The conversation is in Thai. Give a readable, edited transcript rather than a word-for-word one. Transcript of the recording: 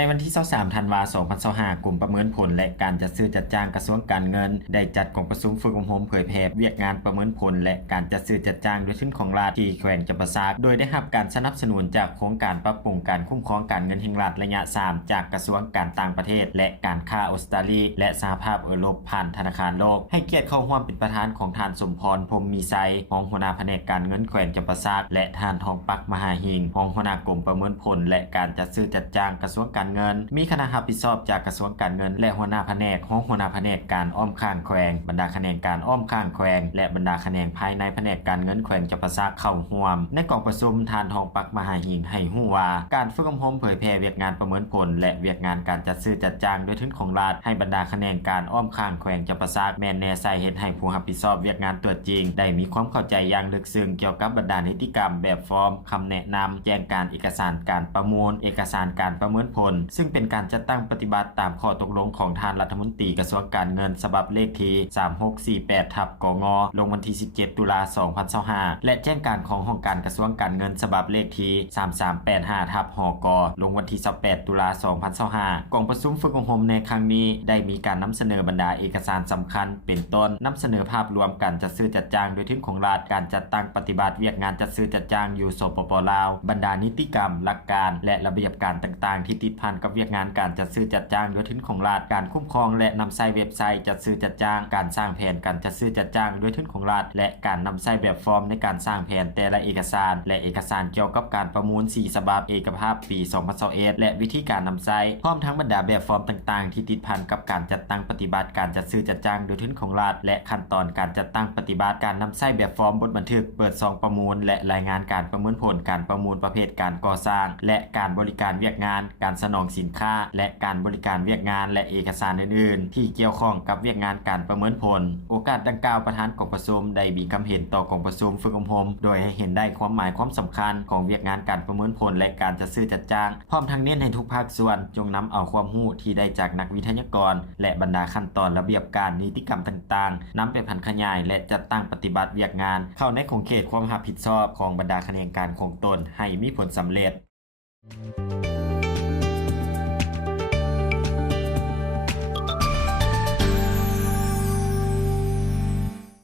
ในวันที่23ธันวาคม2025กลุ่มประเมินผลและการจัดซื้อจัดจ้างกระทรวงการเงินได้จัดกองประชุมฝึกอบรมเผยแพร่เวียกงานประเมินผลและการจัดซื้อจัดจ้างโดยทุนของรัฐที่แขวงจำปาสักโดยได้รับการสนับสนุนจากโครงการปรับปรุงการคุ้มครองการเงินแห่งรัฐระยะ3จากกระทรวงการต่างประเทศและการค้าออสเตรเลียและสหภาพยุโรปผ่านธนาคารโลกให้เกียรติเข้าร่วมเป็นประธานของท่านสมพรพรหมมีไซรองหัวหน้าแผนกการเงินแขวงจำปาสักและท่านทองปักมหาหิงรองหัวหน้ากรมประเมินผลและการจัดซื้อจัดจ้างกระทรวงการเงินมีคณะรับผิดชอบจากกระทรวงการเงินและหัวหน้าแผนกของหัวหน้าแผนกการอ้อมข้างแขวงบรรดาแผนกการอ้อมข้างแขวงและบรรดาแผนกภายในแผนกการเงินแขวงจำปาสักเข้าร่วมในกองประชุมท่านทองปักมหาหิงให้ฮู้ว่าการฝึกอบรมเผยแพร่เวียกงานประเมินผลและเวียกงานการจัดซื้อจัดจ้างโดยทุนของรัฐให้บรรดาแผนกการอ้อมข้างแขวงจำปาสักแม่นแน่ใส่เฮ็ดให้ผู้รับผิดชอบเวียกงานตัวจริงได้มีความเข้าใจอย่างลึกซึ้งเกี่ยวกับบรรดานิติกรรมแบบฟอร์มคำแนะนำแจ้งการเอกสารการประมูลเอกสารการประเมินผลซึ่งเป็นการจัดตั้งปฏิบัติตามข้อตกลงของท่านรัฐมนตรีกระทรวงการเงินฉบับเลขที่3648/กงลงวันที่17ตุลาคม2025และแจ้งการของห้องการกระทรวงการเงินฉบับเลขที่3385/หกลงวันที่18ตุลาคม2025กองประชุมฝึกอบรมในครั้งนี้ได้มีการนำเสนอบรรดาเอกสารสำคัญเป็นต้นนำเสนอภาพรวมการจัดซื้อจัดจ้างโดยทุนของรัฐการจัดตั้งปฏิบัติเวียกงานจัดซื้อจัดจ้างอยู่สปป.ลาวบรรดานิติกรรมหลักการและระเบียบการต่างๆที่ติดพันกับเวียกงานการจัดซื้อจัดจ้างโดยทุนของรัฐการคุ้มครองและนำใช้เว็บไซต์จัดซื้อจัดจ้างการสร้างแผนการจัดซื้อจัดจ้างโดยทุนของรัฐและการนำใช้แบบฟอร์มในการสร้างแผนแต่ละเอกสารและเอกสารเกี่ยวกับการประมูล4ฉบับเอกภาพปี2021และวิธีการนำใช้พร้อมทั้งบรรดาแบบฟอร์มต่างๆที่ติดพันกับการจัดตั้งปฏิบัติการจัดซื้อจัดจ้างโดยทุนของรัฐและขั้นตอนการจัดตั้งปฏิบัติการนำใช้แบบฟอร์มบทบันทึกเปิดซองประมูลและรายงานการประเมินผลการประมูลประเภทการก่อสร้างและการบริการเวียกงานการสนองสินค้าและการบริการเวียกงานและเอกสารอื่นๆที่เกี่ยวข้องกับเวียกงานการประเมินผลโอกาสดังกล่าวประธานกองประชุมได้มีความเห็นต่อกองประชุมฝึกอบรมโดยให้เห็นได้ความหมายความสำคัญของเวียกงานการประเมินผลและการจัดซื้อจัดจ้างพร้อมทั้งเน้นให้ทุกภาคส่วนจงนำเอาความรู้ที่ได้จากนักวิทยากรและบรรดาขั้นตอนระเบียบการนิติกรรมต่างๆนำไปพันขยายและจัดตั้งปฏิบัติเวียกงานเข้าในขอบเขตความรับผิดชอบของบรรดาแขนงการของตนให้มีผลสำเร็จ